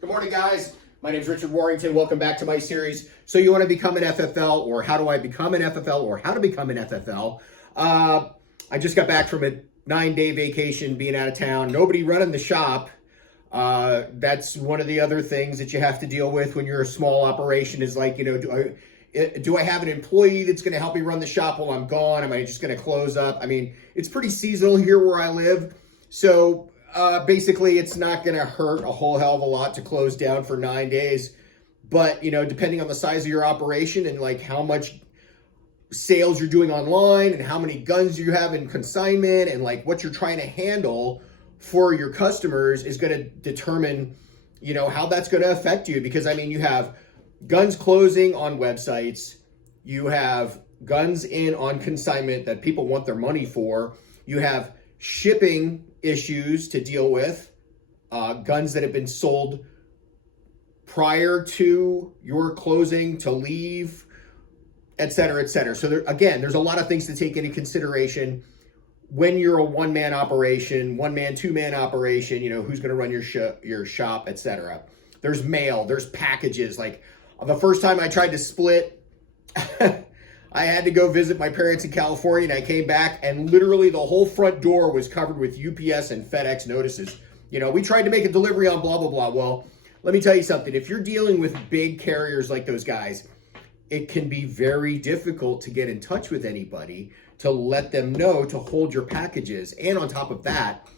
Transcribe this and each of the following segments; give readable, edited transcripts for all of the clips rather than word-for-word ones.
Good morning, guys. My name is Richard Warrington. Welcome back to my series. So you want to become an FFL, or how do I become an FFL, or how to become an FFL? I just got back from a 9-day vacation being out of town. Nobody running the shop. That's one of the other things that you have to deal with when you're a small operation is like, do I have an employee that's going to help me run the shop while I'm gone? Am I just going to close up? I mean, it's pretty seasonal here where I live. So basically, it's not going to hurt a whole hell of a lot to close down for 9 days. But, depending on the size of your operation and like how much sales you're doing online and how many guns you have in consignment and like what you're trying to handle for your customers is going to determine, how that's going to affect you. Because, you have guns closing on websites. You have guns in on consignment that people want their money for. You have shipping issues to deal with, guns that have been sold prior to your closing to leave, et cetera, et cetera. So there's a lot of things to take into consideration when you're a one-man operation, one-man, two-man operation, who's going to run your shop, et cetera. There's mail, there's packages. Like the first time I tried to split, I had to go visit my parents in California, and I came back and literally the whole front door was covered with UPS and FedEx notices. We tried to make a delivery on blah, blah, blah. Well, let me tell you something. If you're dealing with big carriers like those guys, it can be very difficult to get in touch with anybody to let them know to hold your packages. And on top of that,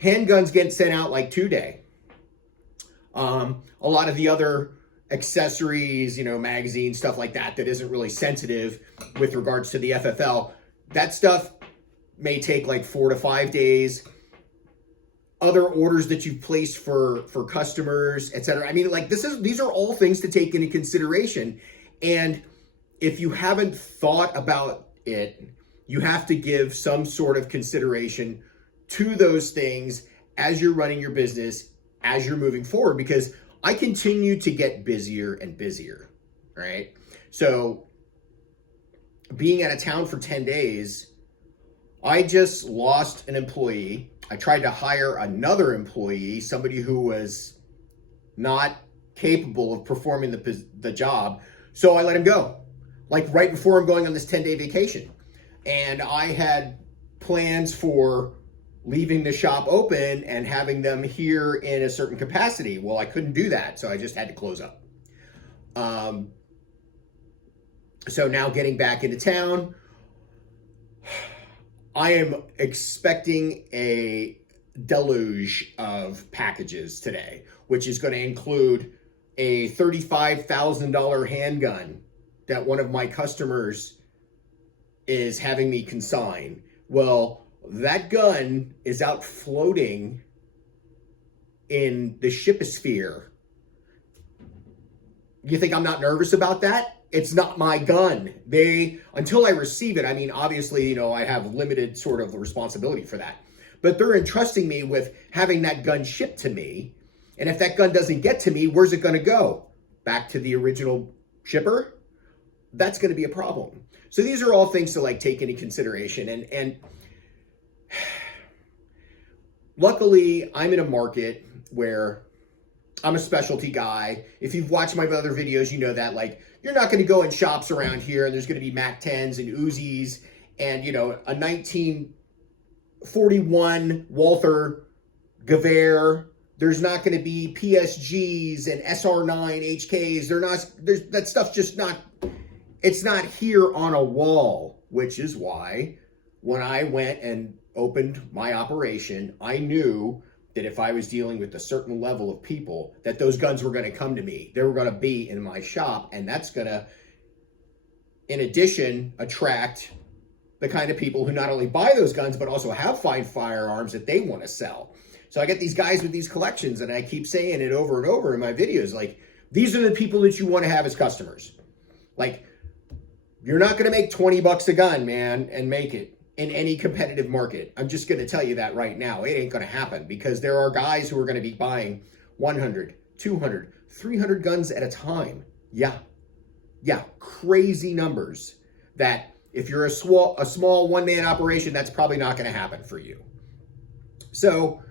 handguns get sent out like 2-day. A lot of the other accessories, magazines, stuff like that isn't really sensitive with regards to the FFL. That stuff may take like 4 to 5 days. Other orders that you've placed for customers, etc. These are all things to take into consideration. And if you haven't thought about it, you have to give some sort of consideration to those things as you're running your business, as you're moving forward, because I continue to get busier and busier, right? So being out of town for 10 days, I just lost an employee. I tried to hire another employee, somebody who was not capable of performing the job. So I let him go, like right before I'm going on this 10-day vacation. And I had plans for leaving the shop open and having them here in a certain capacity. Well, I couldn't do that, so I just had to close up. So now getting back into town, I am expecting a deluge of packages today, which is going to include a $35,000 handgun that one of my customers is having me consign. Well, that gun is out floating in the shiposphere. You think I'm not nervous about that? It's not my gun. Until I receive it, obviously, I have limited sort of responsibility for that. But they're entrusting me with having that gun shipped to me. And if that gun doesn't get to me, where's it going to go? Back to the original shipper? That's going to be a problem. So these are all things to take into consideration. And luckily, I'm in a market where I'm a specialty guy. If you've watched my other videos, you know that you're not going to go in shops around here and there's going to be MAC-10s and Uzis and, a 1941 Walther Gewehr. There's not going to be PSGs and SR9 HKs. That stuff's just not, it's not here on a wall, which is why when I went and opened my operation, I knew that if I was dealing with a certain level of people, that those guns were going to come to me. They were going to be in my shop, and that's going to, in addition, attract the kind of people who not only buy those guns, but also have fine firearms that they want to sell. So I get these guys with these collections, and I keep saying it over and over in my videos, these are the people that you want to have as customers. You're not going to make 20 bucks a gun, man, and make it in any competitive market. I'm just going to tell you that right now. It ain't going to happen because there are guys who are going to be buying 100, 200, 300 guns at a time. Yeah, crazy numbers that if you're a small one-man operation, that's probably not going to happen for you. So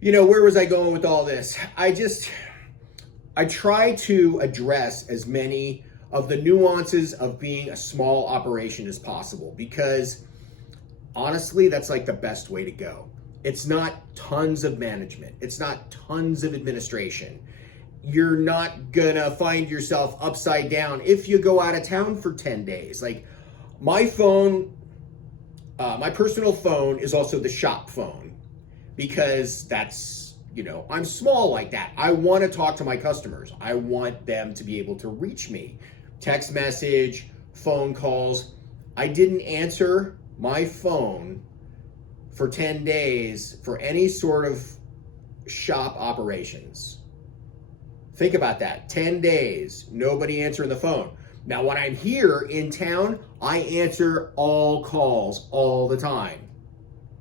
where was I going with all this? I try to address as many of the nuances of being a small operation as possible, because honestly, that's like the best way to go. It's not tons of management. It's not tons of administration. You're not gonna find yourself upside down if you go out of town for 10 days. Like my phone, my personal phone is also the shop phone, because that's, I'm small like that. I want to talk to my customers. I want them to be able to reach me. Text message, phone calls. I didn't answer my phone for 10 days for any sort of shop operations. Think about that. 10 days, nobody answering the phone. Now, when I'm here in town, I answer all calls all the time.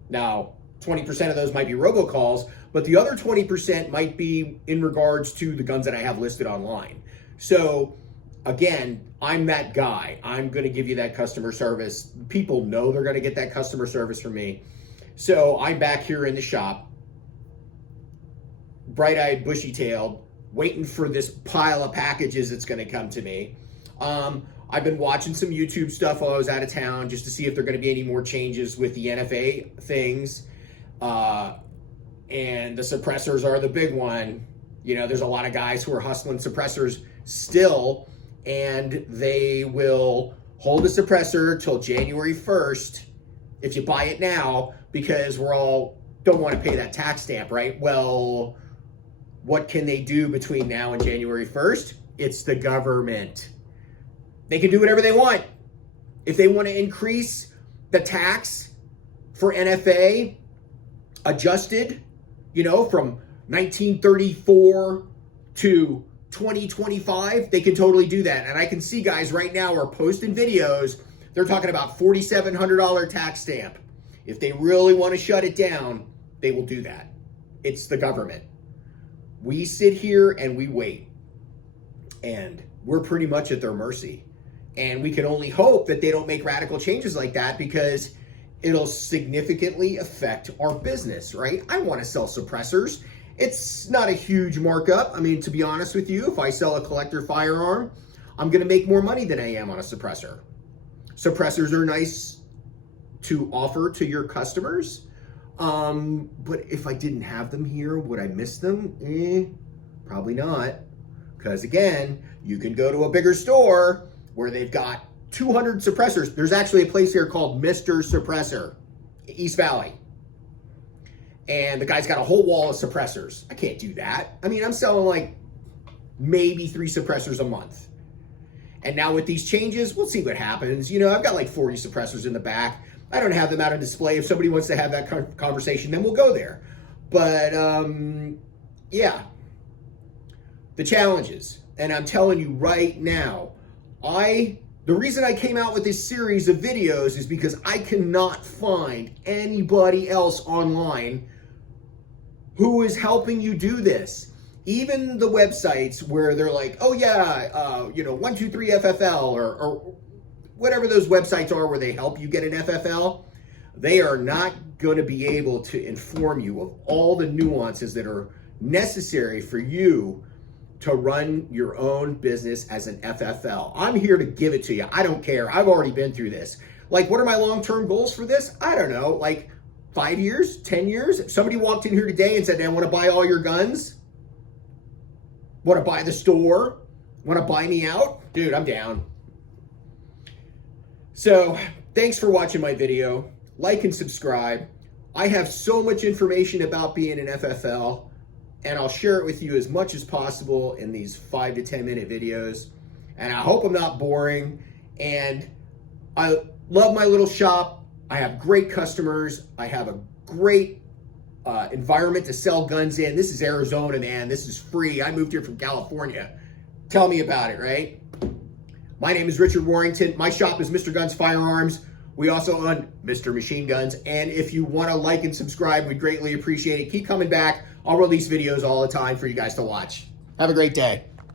Now, 20% of those might be robocalls, but the other 20% might be in regards to the guns that I have listed online. So again, I'm that guy. I'm going to give you that customer service. People know they're going to get that customer service from me. So I'm back here in the shop, bright-eyed, bushy-tailed, waiting for this pile of packages that's going to come to me. I've been watching some YouTube stuff while I was out of town just to see if there are going to be any more changes with the NFA things. And the suppressors are the big one. There's a lot of guys who are hustling suppressors still, and they will hold a suppressor till January 1st if you buy it now, because we're all don't want to pay that tax stamp, right? Well, what can they do between now and January 1st? It's the government. They can do whatever they want. If they want to increase the tax for NFA adjusted, from 1934 to 2025, they can totally do that. And I can see guys right now are posting videos. They're talking about $4,700 tax stamp. If they really want to shut it down, they will do that. It's the government. We sit here and we wait, and we're pretty much at their mercy. And we can only hope that they don't make radical changes like that, because it'll significantly affect our business, right? I want to sell suppressors. It's not a huge markup. I mean, to be honest with you, if I sell a collector firearm, I'm going to make more money than I am on a suppressor. Suppressors are nice to offer to your customers. But if I didn't have them here, would I miss them? Probably not. Because again, you can go to a bigger store where they've got 200 suppressors. There's actually a place here called Mr. Suppressor, East Valley. And the guy's got a whole wall of suppressors. I can't do that. I mean, I'm selling like maybe 3 suppressors a month. And now with these changes, we'll see what happens. I've got like 40 suppressors in the back. I don't have them out on display. If somebody wants to have that conversation, then we'll go there. But yeah, the challenges. And I'm telling you right now, the reason I came out with this series of videos is because I cannot find anybody else online who is helping you do this. Even the websites where they're like, oh yeah, 123FFL or whatever those websites are where they help you get an FFL, they are not going to be able to inform you of all the nuances that are necessary for you to run your own business as an FFL. I'm here to give it to you. I don't care. I've already been through this. Like, what are my long-term goals for this? I don't know, like 5 years, 10 years? If somebody walked in here today and said, I want to buy all your guns, want to buy the store, want to buy me out? Dude, I'm down. So thanks for watching my video. Like and subscribe. I have so much information about being an FFL, and I'll share it with you as much as possible in these 5 to 10 minute videos. And I hope I'm not boring. And I love my little shop. I have great customers. I have a great environment to sell guns in. This is Arizona, man. This is free. I moved here from California. Tell me about it, right? My name is Richard Warrington. My shop is Mr. Guns Firearms. We also own Mr. Machine Guns. And if you want to like and subscribe, we'd greatly appreciate it. Keep coming back. I'll release videos all the time for you guys to watch. Have a great day.